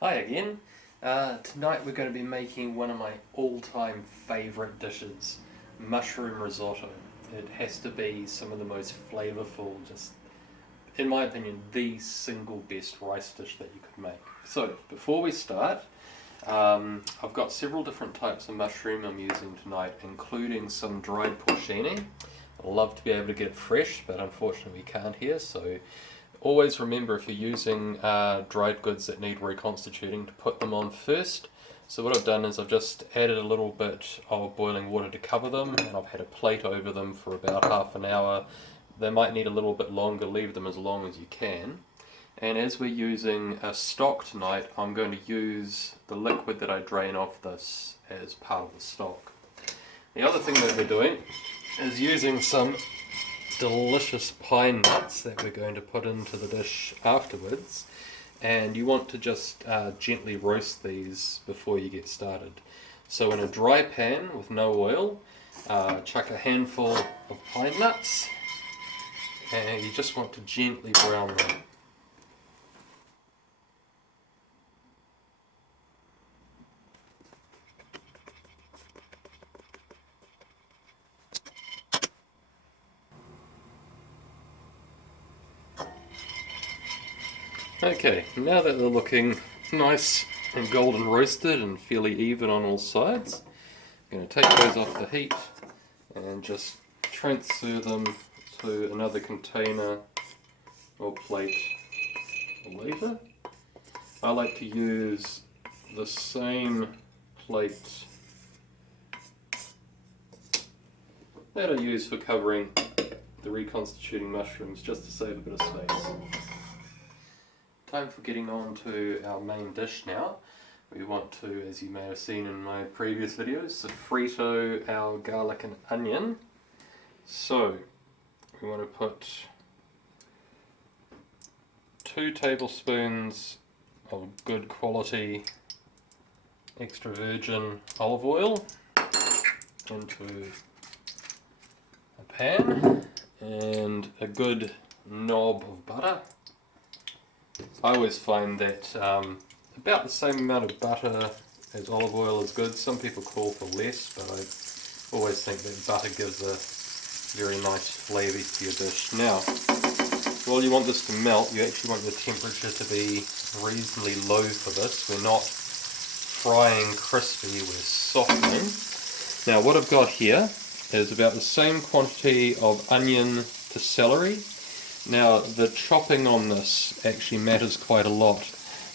Hi again. Tonight we're going to be making one of my all-time favourite dishes, mushroom risotto. It has to be some of the most flavourful, just in my opinion, the single best rice dish that you could make. So before we start, I've got several different types of mushroom I'm using tonight, including some dried porcini. I love to be able to get fresh, but unfortunately we can't here, so always remember if you're using dried goods that need reconstituting to put them on first. So what I've done is I've just added a little bit of boiling water to cover them, and I've had a plate over them for about half an hour. They might need a little bit longer, leave them as long as you can. And as we're using a stock tonight, I'm going to use the liquid that I drain off this as part of the stock. The other thing that we're doing is using some delicious pine nuts that we're going to put into the dish afterwards, and you want to just gently roast these before you get started. So in a dry pan with no oil, chuck a handful of pine nuts, and you just want to gently brown them. Okay, now that they're looking nice and golden roasted and fairly even on all sides, I'm going to take those off the heat and just transfer them to another container or plate later. I like to use the same plate that I use for covering the reconstituting mushrooms, just to save a bit of space. Time for getting on to our main dish now. We want to, as you may have seen in my previous videos, sofrito our garlic and onion. So we want to put 2 tablespoons of good quality extra virgin olive oil into a pan, and a good knob of butter. I always find that about the same amount of butter as olive oil is good. Some people call for less, but I always think that butter gives a very nice flavour to your dish. Now, while you want this to melt, you actually want your temperature to be reasonably low for this. We're not frying crispy, we're softening. Now what I've got here is about the same quantity of onion to celery. Now the chopping on this actually matters quite a lot.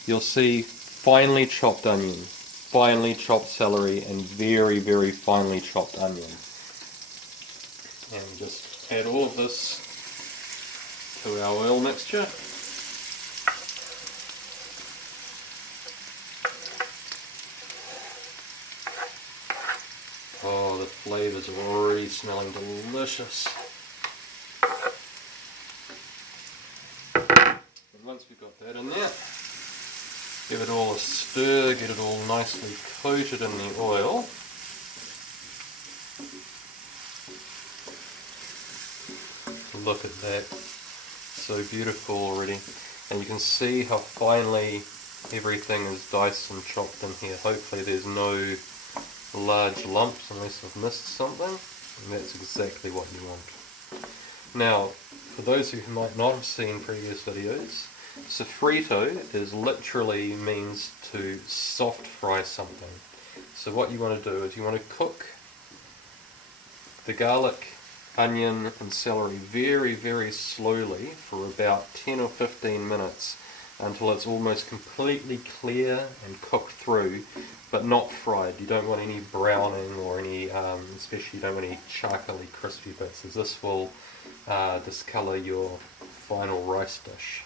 You'll see finely chopped onion, finely chopped celery, and very, very finely chopped onion. And just add all of this to our oil mixture. Oh, the flavours are already smelling delicious. And once we've got that in there, give it all a stir, get it all nicely coated in the oil. Look at that, so beautiful already. And you can see how finely everything is diced and chopped in here. Hopefully there's no large lumps unless I've missed something, and that's exactly what you want. Now, for those who might not have seen previous videos, sofrito literally means to soft fry something. So what you want to do is you want to cook the garlic, onion and celery very, very slowly for about 10 or 15 minutes until it's almost completely clear and cooked through, but not fried. You don't want any browning or any, especially you don't want any charcoaly crispy bits, as this will discolour your final rice dish.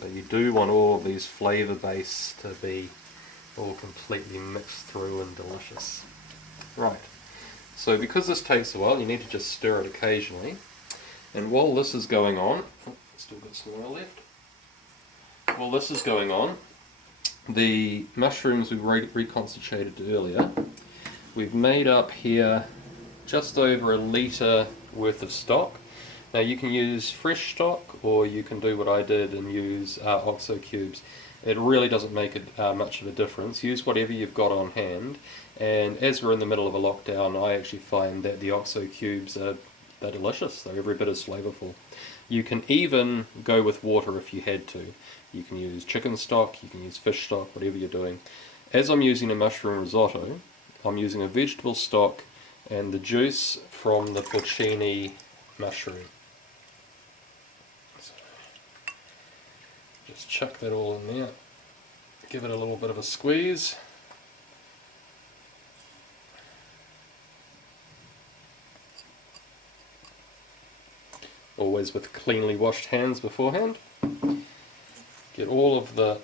But you do want all of these flavour bases to be all completely mixed through and delicious. Right, so because this takes a while, you need to just stir it occasionally. And while this is going on, still got some oil left. While this is going on, the mushrooms we reconstituted earlier, we've made up here just over a litre worth of stock. Now you can use fresh stock, or you can do what I did and use OXO cubes. it really doesn't make much of a difference. Use whatever you've got on hand, and as we're in the middle of a lockdown, I actually find that the OXO cubes they're delicious. They're every bit as flavourful. You can even go with water if you had to. You can use chicken stock, you can use fish stock, whatever you're doing. As I'm using a mushroom risotto, I'm using a vegetable stock and the juice from the porcini mushroom. So just chuck that all in there, give it a little bit of a squeeze. Always with cleanly washed hands beforehand. Get all of the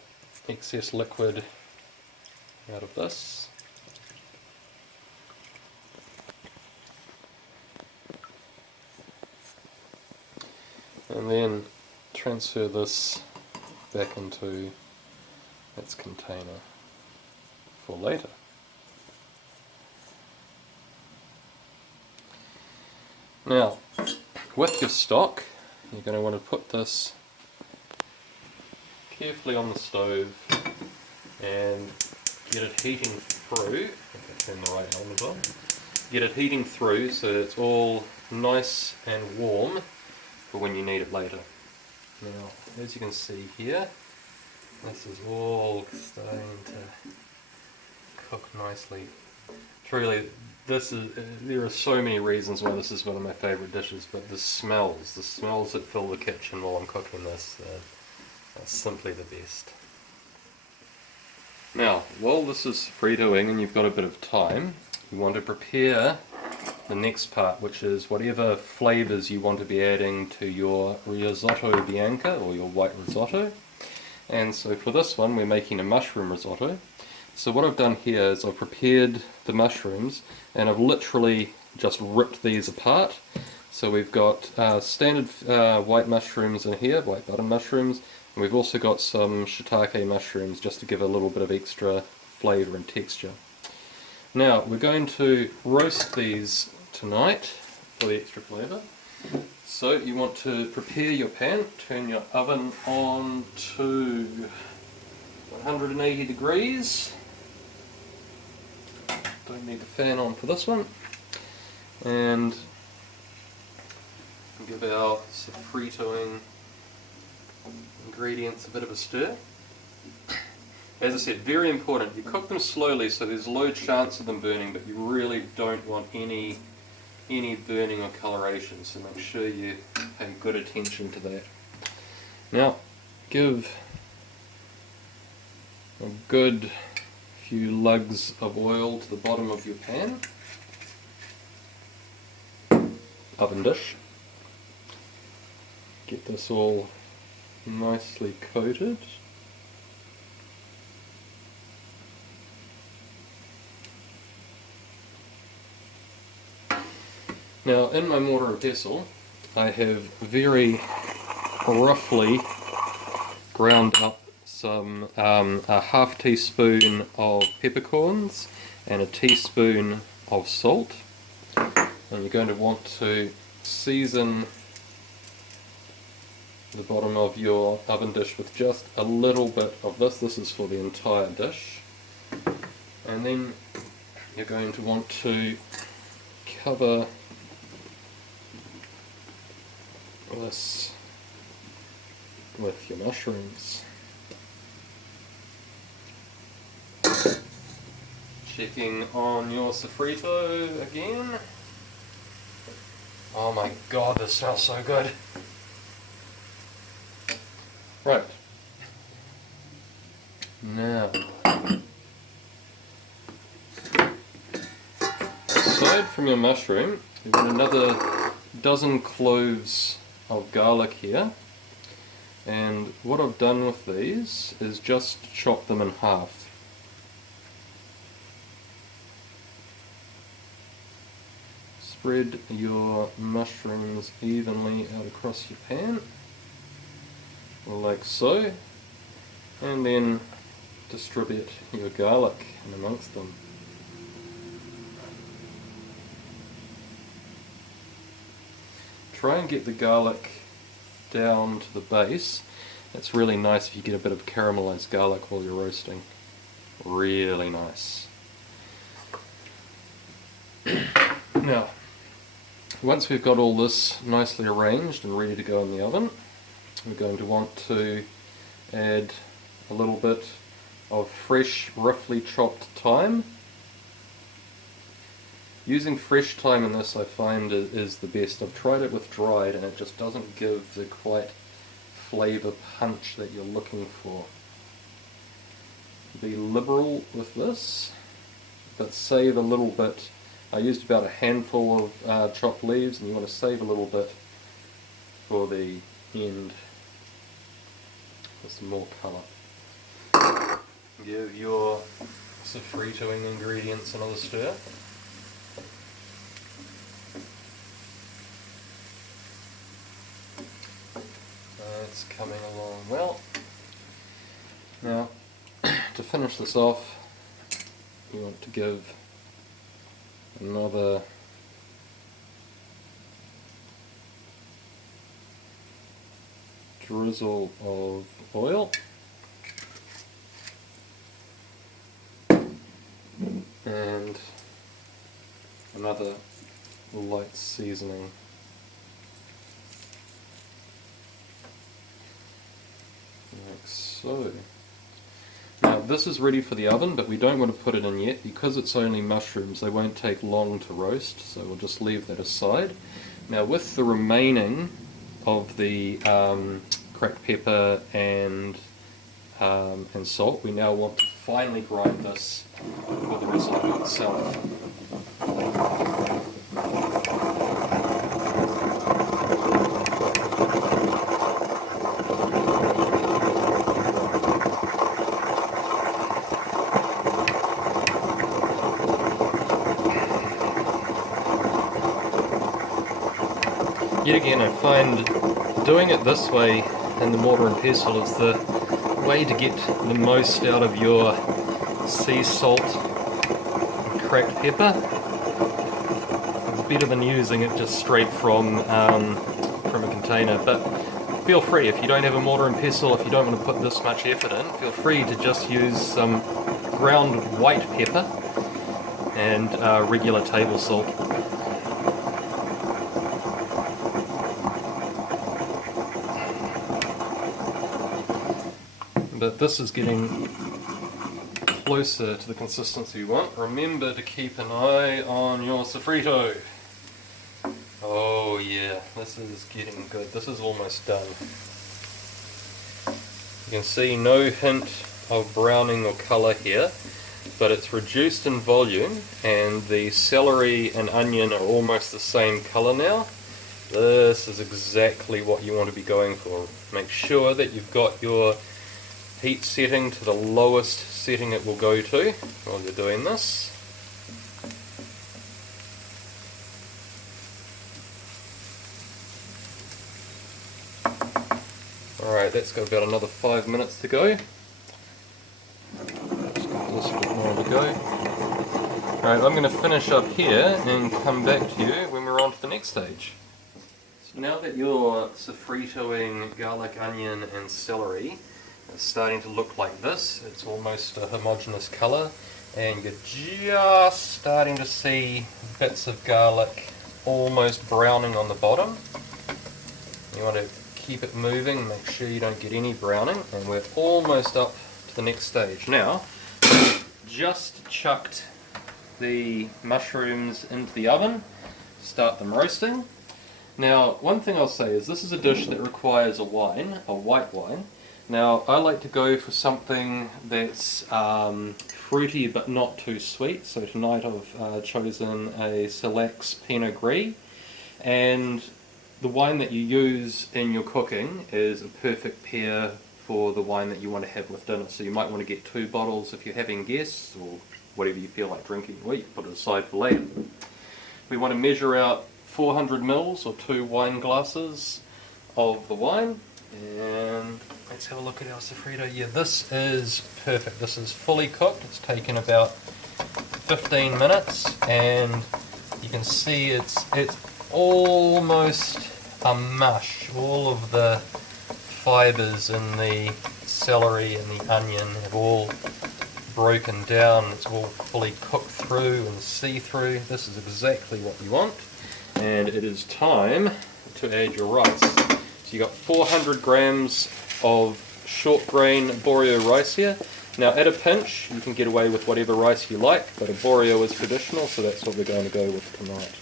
excess liquid out of this. And then transfer this back into its container for later. Now, with your stock, you're going to want to put this carefully on the stove and get it heating through. If I turn the right element on. Get it heating through so it's all nice and warm for when you need it later. Now, as you can see here, this is all starting to cook nicely. Truly, there are so many reasons why this is one of my favourite dishes, but the smells that fill the kitchen while I'm cooking this are simply the best. Now, while this is free-doing and you've got a bit of time, you want to prepare the next part, which is whatever flavours you want to be adding to your risotto bianca or your white risotto. And so for this one, we're making a mushroom risotto. So what I've done here is I've prepared the mushrooms and I've literally just ripped these apart. So we've got standard white mushrooms in here, white button mushrooms, and we've also got some shiitake mushrooms just to give a little bit of extra flavour and texture. Now we're going to roast these tonight for the extra flavour. So you want to prepare your pan, turn your oven on to 180 degrees. Don't need the fan on for this one. And give our sofritoing ingredients a bit of a stir. As I said, very important, you cook them slowly so there's low chance of them burning, but you really don't want any burning or coloration, so make sure you pay good attention to that. Now, give a good few lugs of oil to the bottom of your pan, oven dish. Get this all nicely coated. Now, in my mortar and pestle, I have very roughly ground up some a half teaspoon of peppercorns and a teaspoon of salt. And you're going to want to season the bottom of your oven dish with just a little bit of this. This is for the entire dish. And then you're going to want to cover this with your mushrooms. Checking on your sofrito again. Oh my god, this smells so good. Right. Now, aside from your mushroom, you've got another dozen cloves of garlic here, and what I've done with these is just chop them in half. Spread your mushrooms evenly out across your pan, like so, and then distribute your garlic in amongst them. Try and get the garlic down to the base, It's really nice if you get a bit of caramelized garlic while you're roasting. Really nice. Now, once we've got all this nicely arranged and ready to go in the oven, we're going to want to add a little bit of fresh, roughly chopped thyme. Using fresh thyme in this I find is the best. I've tried it with dried and it just doesn't give the quite flavour punch that you're looking for. Be liberal with this, but save a little bit. I used about a handful of chopped leaves, and you want to save a little bit for the end for some more colour. Give your sofritoing ingredients another stir. It's coming along well. Now, to finish this off, you want to give another drizzle of oil and another light seasoning. Like so. Now this is ready for the oven, but we don't want to put it in yet because it's only mushrooms. They won't take long to roast, so we'll just leave that aside. Now with the remaining of the cracked pepper and salt, we now want to finely grind this for the risotto itself. Yet again, I find doing it this way in the mortar and pestle is the way to get the most out of your sea salt and cracked pepper. It's better than using it just straight from a container. But feel free, if you don't have a mortar and pestle, if you don't want to put this much effort in, feel free to just use some ground white pepper and regular table salt. But this is getting closer to the consistency you want. Remember to keep an eye on your sofrito. Oh yeah, this is getting good. This is almost done. You can see no hint of browning or colour here, but it's reduced in volume and the celery and onion are almost the same colour now. This is exactly what you want to be going for. Make sure that you've got your heat setting to the lowest setting it will go to while you're doing this. Alright, that's got about another 5 minutes to go. Just got a little bit more to go. Alright, I'm going to finish up here and come back to you when we're on to the next stage. So now that your sofritoing garlic, onion and celery it's starting to look like this, it's almost a homogeneous colour, and you're just starting to see bits of garlic almost browning on the bottom. You want to keep it moving, make sure you don't get any browning, and we're almost up to the next stage. Now, just chucked the mushrooms into the oven, start them roasting. Now, one thing I'll say is this is a dish that requires a wine, a white wine. Now, I like to go for something that's fruity but not too sweet, so tonight I've chosen a Select's Pinot Gris, and the wine that you use in your cooking is a perfect pair for the wine that you want to have with dinner. So you might want to get 2 bottles if you're having guests, or whatever you feel like drinking. Well, you can put it aside for later. We want to measure out 400 mils or 2 wine glasses of the wine, and let's have a look at our sofrito. Yeah, this is perfect. This is fully cooked. It's taken about 15 minutes, and you can see it's almost a mush. All of the fibres in the celery and the onion have all broken down, it's all fully cooked through and see-through. This is exactly what you want, and it is time to add your rice. So you got 400 grams of short grain borio rice here. Now at a pinch you can get away with whatever rice you like, but a borio is traditional, so that's what we're going to go with tonight.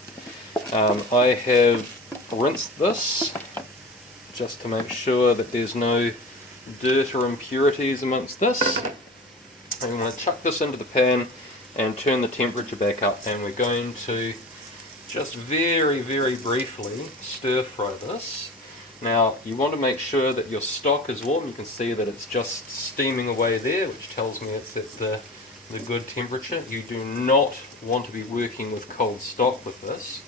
I have rinsed this just to make sure that there's no dirt or impurities amongst this. I'm going to chuck this into the pan and turn the temperature back up, and we're going to just very briefly stir fry this. Now you want to make sure that your stock is warm. You can see that it's just steaming away there, which tells me it's at the good temperature. You do not want to be working with cold stock with this,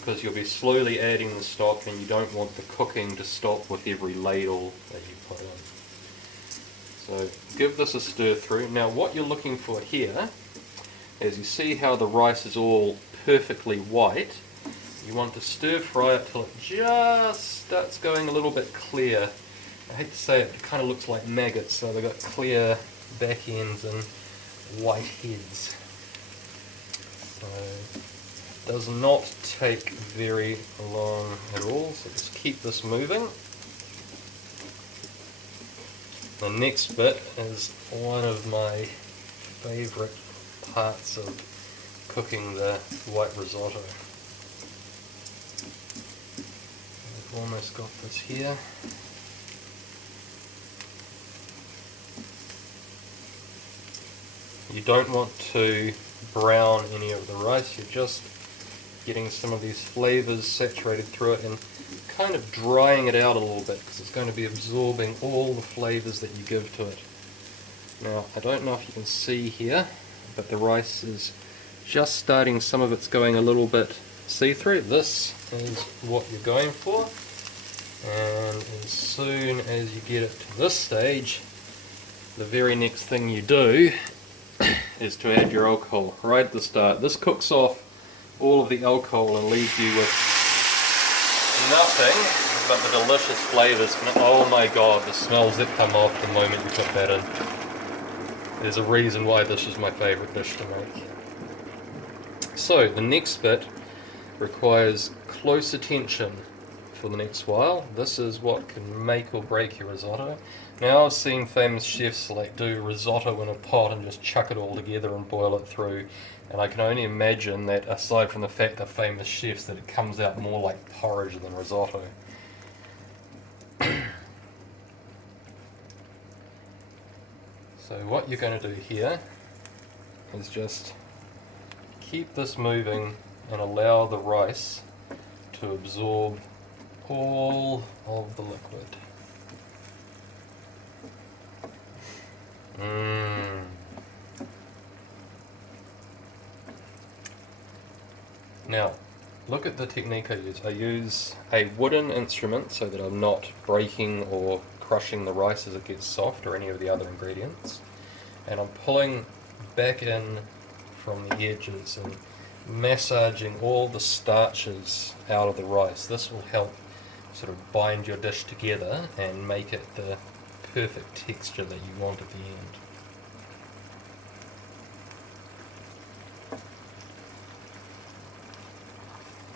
because you'll be slowly adding the stock and you don't want the cooking to stop with every ladle that you put in. So give this a stir through. Now what you're looking for here is, you see how the rice is all perfectly white. You want to stir fry it till it just starts going a little bit clear. I hate to say it, it kind of looks like maggots, so they've got clear back ends and white heads. So it does not take very long at all, so just keep this moving. The next bit is one of my favourite parts of cooking the white risotto. I've almost got this here. You don't want to brown any of the rice, you're just getting some of these flavours saturated through it and kind of drying it out a little bit, because it's going to be absorbing all the flavours that you give to it. Now I don't know if you can see here, but the rice is just starting, some of it's going a little bit see-through. This is what you're going for, and as soon as you get it to this stage, the very next thing you do is to add your alcohol right at the start. This cooks off all of the alcohol and leaves you with nothing but the delicious flavours. Oh my god, the smells that come off the moment you put that in. There's a reason why this is my favourite dish to make. So the next bit requires close attention for the next while. This is what can make or break your risotto. Now I've seen famous chefs like do risotto in a pot and just chuck it all together and boil it through, and I can only imagine that, aside from the fact they're famous chefs, that it comes out more like porridge than risotto. So what you're going to do here is just keep this moving and allow the rice to absorb all of the liquid. Now, look at the technique I use. I use a wooden instrument so that I'm not breaking or crushing the rice as it gets soft, or any of the other ingredients. And I'm pulling back in from the edges and massaging all the starches out of the rice. This will help sort of bind your dish together and make it the perfect texture that you want at the end.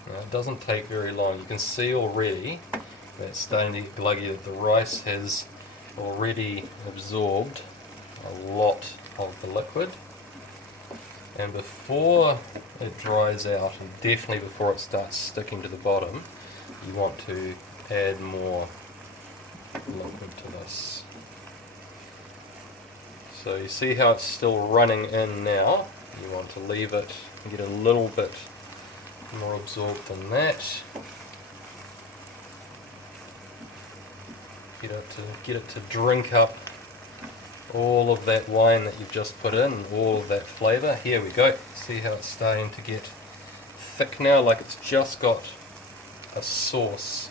Now, it doesn't take very long. You can see already that it's starting to get gluggy, that the rice has already absorbed a lot of the liquid. And before it dries out, and definitely before it starts sticking to the bottom, you want to add more liquid to this. So you see how it's still running in now. You want to leave it and get a little bit more absorbed than that. Get it to drink up all of that wine that you've just put in, all of that flavour. Here we go. See how it's starting to get thick now, like it's just got a sauce.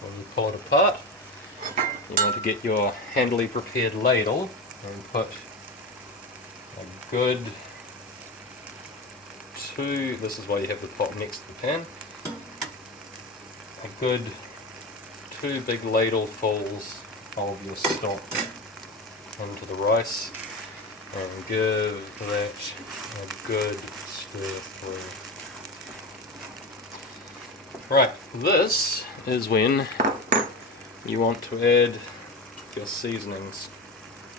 When you pull it apart, you want to get your handily prepared ladle and put a good this is why you have the pot next to the pan, a good 2 big ladlefuls of your stock into the rice and give that a good stir through. Right, this is when you want to add your seasonings.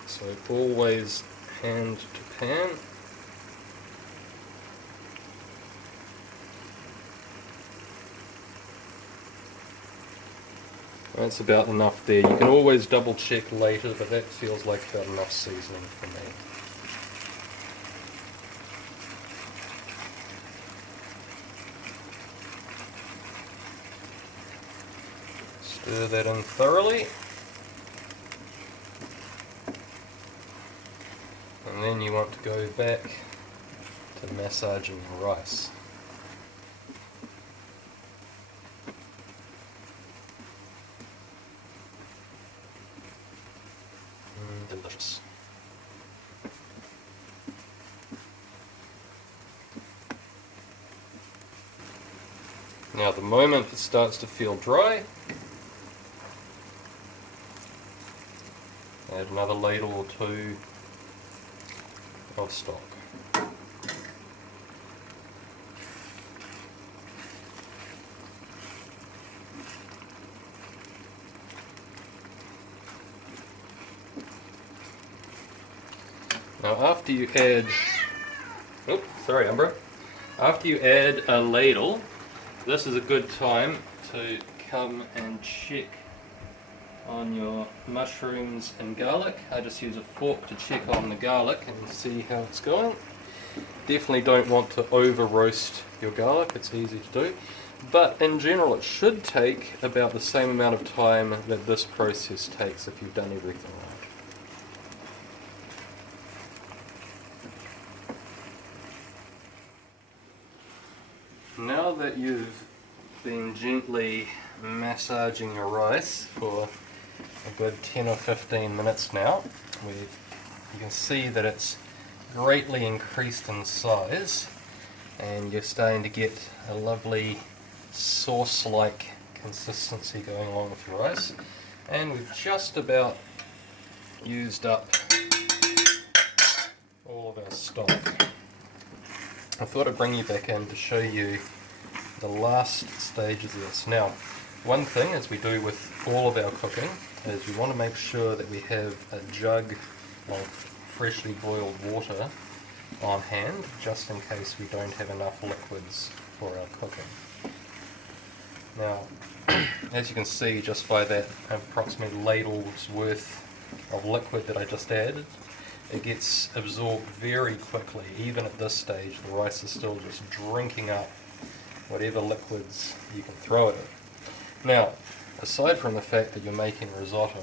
So always hand to pan. That's about enough there. You can always double check later, but that feels like about enough seasoning for me. Stir that in thoroughly. And then you want to go back to massaging the rice. Delicious. Now the moment it starts to feel dry, add another ladle or two of stock. Now after you add, sorry Umbra, after you add a ladle, this is a good time to come and check on your mushrooms and garlic. I just use a fork to check on the garlic and see how it's going. Definitely don't want to over roast your garlic, it's easy to do. But in general it should take about the same amount of time that this process takes if you've done everything right. Now that you've been gently massaging your rice for a good 10 or 15 minutes now, you can see that it's greatly increased in size and you're starting to get a lovely sauce-like consistency going along with your rice, and we've just about used up all of our stock. I thought I'd bring you back in to show you the last stages of this. Now, one thing, as we do with all of our cooking, is we want to make sure that we have a jug of freshly boiled water on hand, just in case we don't have enough liquids for our cooking. Now, as you can see just by that approximate ladle's worth of liquid that I just added, it gets absorbed very quickly. Even at this stage, the rice is still just drinking up whatever liquids you can throw at it. Now, aside from the fact that you're making risotto,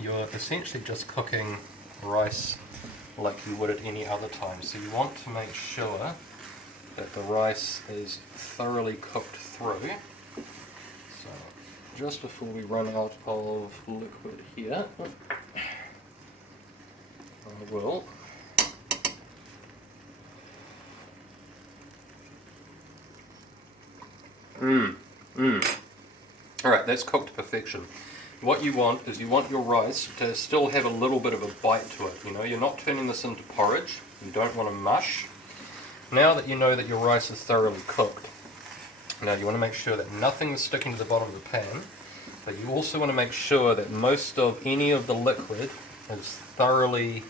you're essentially just cooking rice like you would at any other time. So you want to make sure that the rice is thoroughly cooked through. So just before we run out of liquid here, I will Alright, that's cooked to perfection. What you want is you want your rice to still have a little bit of a bite to it. You know, you're not turning this into porridge. You don't want to mush. Now that you know that your rice is thoroughly cooked, now you want to make sure that nothing is sticking to the bottom of the pan, but you also want to make sure that most of any of the liquid is thoroughly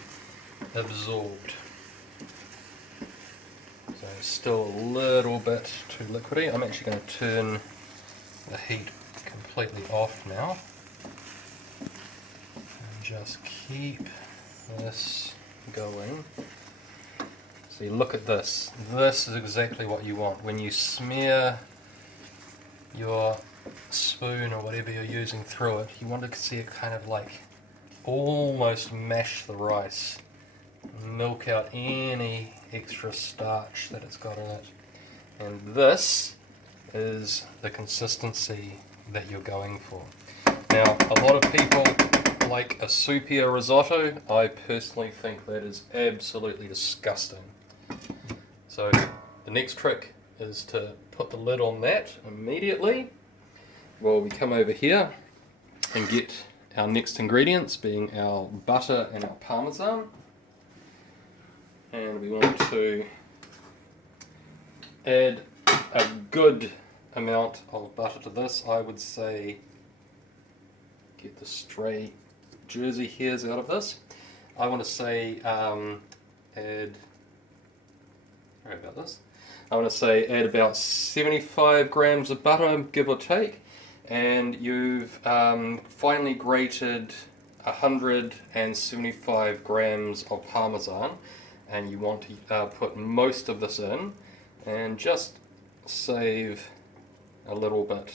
absorbed. So still a little bit too liquidy. I'm actually going to turn the heat completely off now. And just keep this going. So you look at this. This is exactly what you want. When you smear your spoon or whatever you're using through it, you want to see it kind of like almost mash the rice, milk out any extra starch that it's got in it. And this is the consistency that you're going for. Now, a lot of people like a soupier risotto. I personally think that is absolutely disgusting. So the next trick is to put the lid on that immediately while we come over here and get our next ingredients being our butter and our parmesan. And we want to add a good amount of butter to this. I would say get the stray Jersey hairs out of this. I want to say add about 75 grams of butter, give or take, and you've finely grated 175 grams of parmesan, and you want to put most of this in and just save a little bit,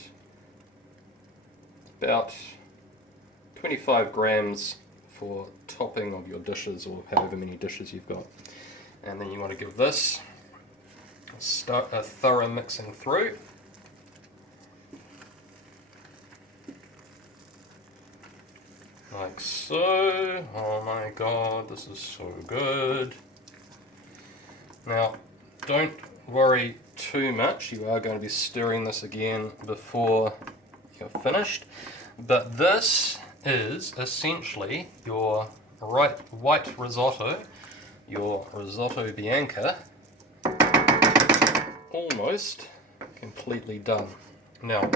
about 25 grams for topping of your dishes or however many dishes you've got. And then you want to give this a thorough mixing through. Like so. Oh my god, this is so good. Now, don't worry too much. You are going to be stirring this again before you're finished. But this is essentially your white risotto, your risotto bianca, almost completely done. Now,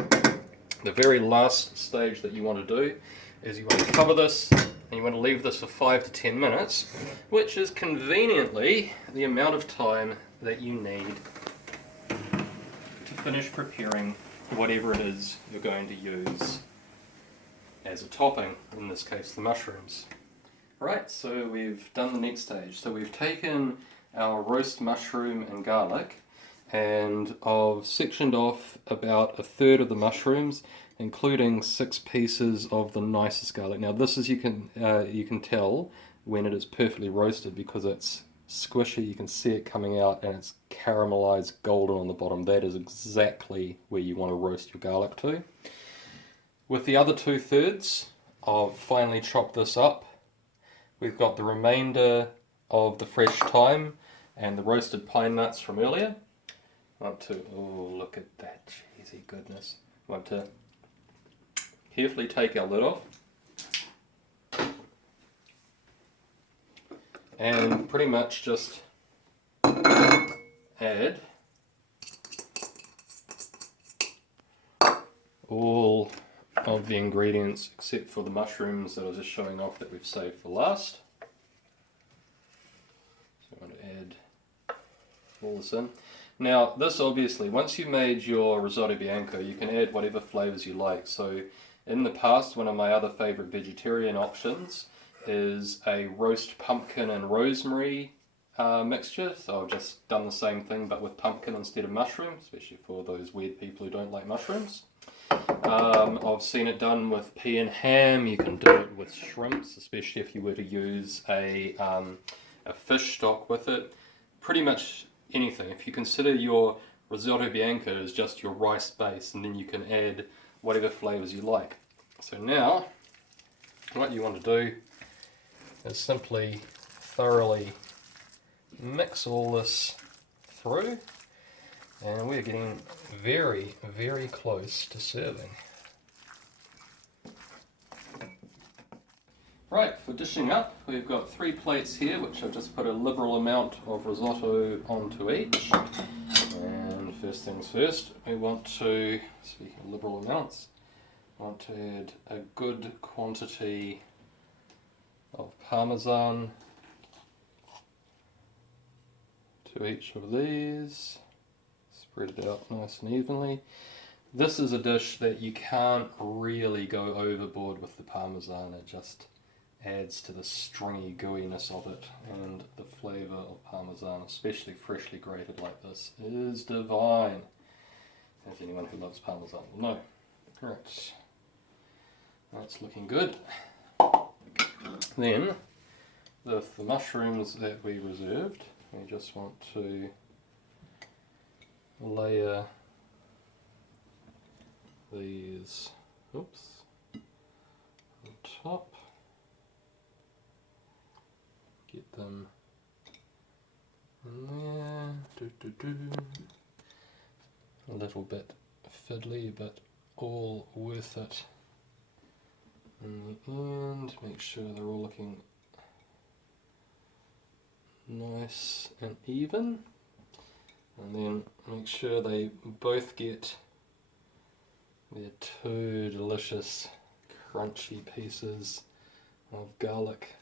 the very last stage that you want to do is you want to cover this and you want to leave this for 5 to 10 minutes, which is conveniently the amount of time that you need to finish preparing whatever it is you're going to use as a topping, in this case the mushrooms. Right, so we've done the next stage. So we've taken our roast mushroom and garlic and I've sectioned off about a third of the mushrooms, including 6 pieces of the nicest garlic. Now this is, you can tell when it is perfectly roasted because it's squishy, you can see it coming out and it's caramelized golden on the bottom. That is exactly where you want to roast your garlic to. With the other 2/3, I've finally chopped this up. We've got the remainder of the fresh thyme and the roasted pine nuts from earlier. Oh, look at that cheesy goodness. I want to carefully take our lid off and pretty much just add all of the ingredients except for the mushrooms that I was just showing off that we've saved for last. So I'm going to add all this in. Now this obviously, once you've made your risotto bianco, you can add whatever flavors you like. So in the past, one of my other favorite vegetarian options is a roast pumpkin and rosemary mixture. So I've just done the same thing but with pumpkin instead of mushroom, especially for those weird people who don't like mushrooms. I've seen it done with pea and ham. You can do it with shrimps, especially if you were to use a fish stock with it. Pretty much anything. If you consider your risotto bianca as just your rice base, and then you can add whatever flavors you like. So now what you want to do is simply thoroughly mix all this through, and we're getting very, very close to serving. Right, for dishing up, we've got 3 plates here, which I've just put a liberal amount of risotto onto each. And first things first, we want to, speaking of liberal amounts, want to add a good quantity of parmesan to each of these. Spread it out nice and evenly. This is a dish that you can't really go overboard with the parmesan. It just adds to the stringy gooiness of it, and the flavour of parmesan, especially freshly grated like this, is divine, as anyone who loves parmesan will know. Right, that's looking good. Then, with the mushrooms that we reserved, we just want to layer these on top. Get them in there. A little bit fiddly, but all worth it in the end, make sure they're all looking nice and even, and then make sure they both get their two delicious crunchy pieces of garlic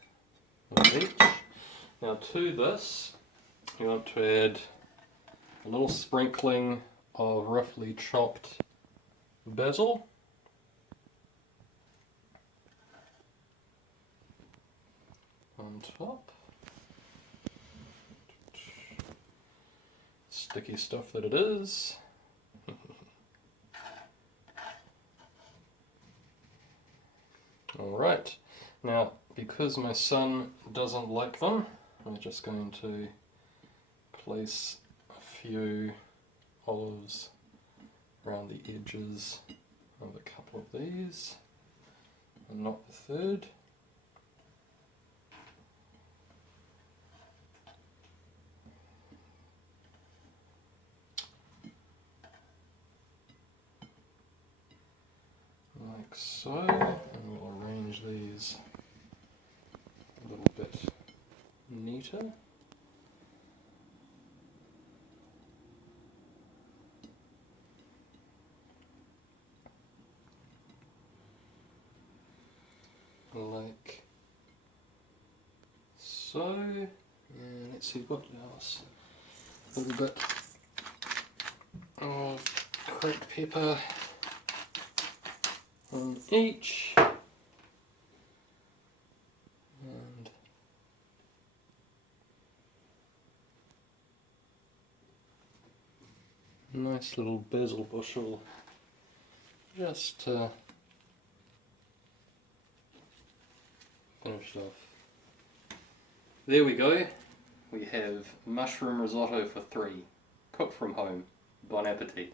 on each. Now to this you want to add a little sprinkling of roughly chopped basil, on top. Sticky stuff that it is. Alright, now because my son doesn't like them, I'm just going to place a few olives around the edges of a couple of these, and not the third. Like so, and we'll arrange these a little bit neater. Like so, and let's see what else. A little bit of cracked pepper on each, and a nice little basil bushel just to finish off. There we go, we have mushroom risotto for three, cooked from home. Bon appetit.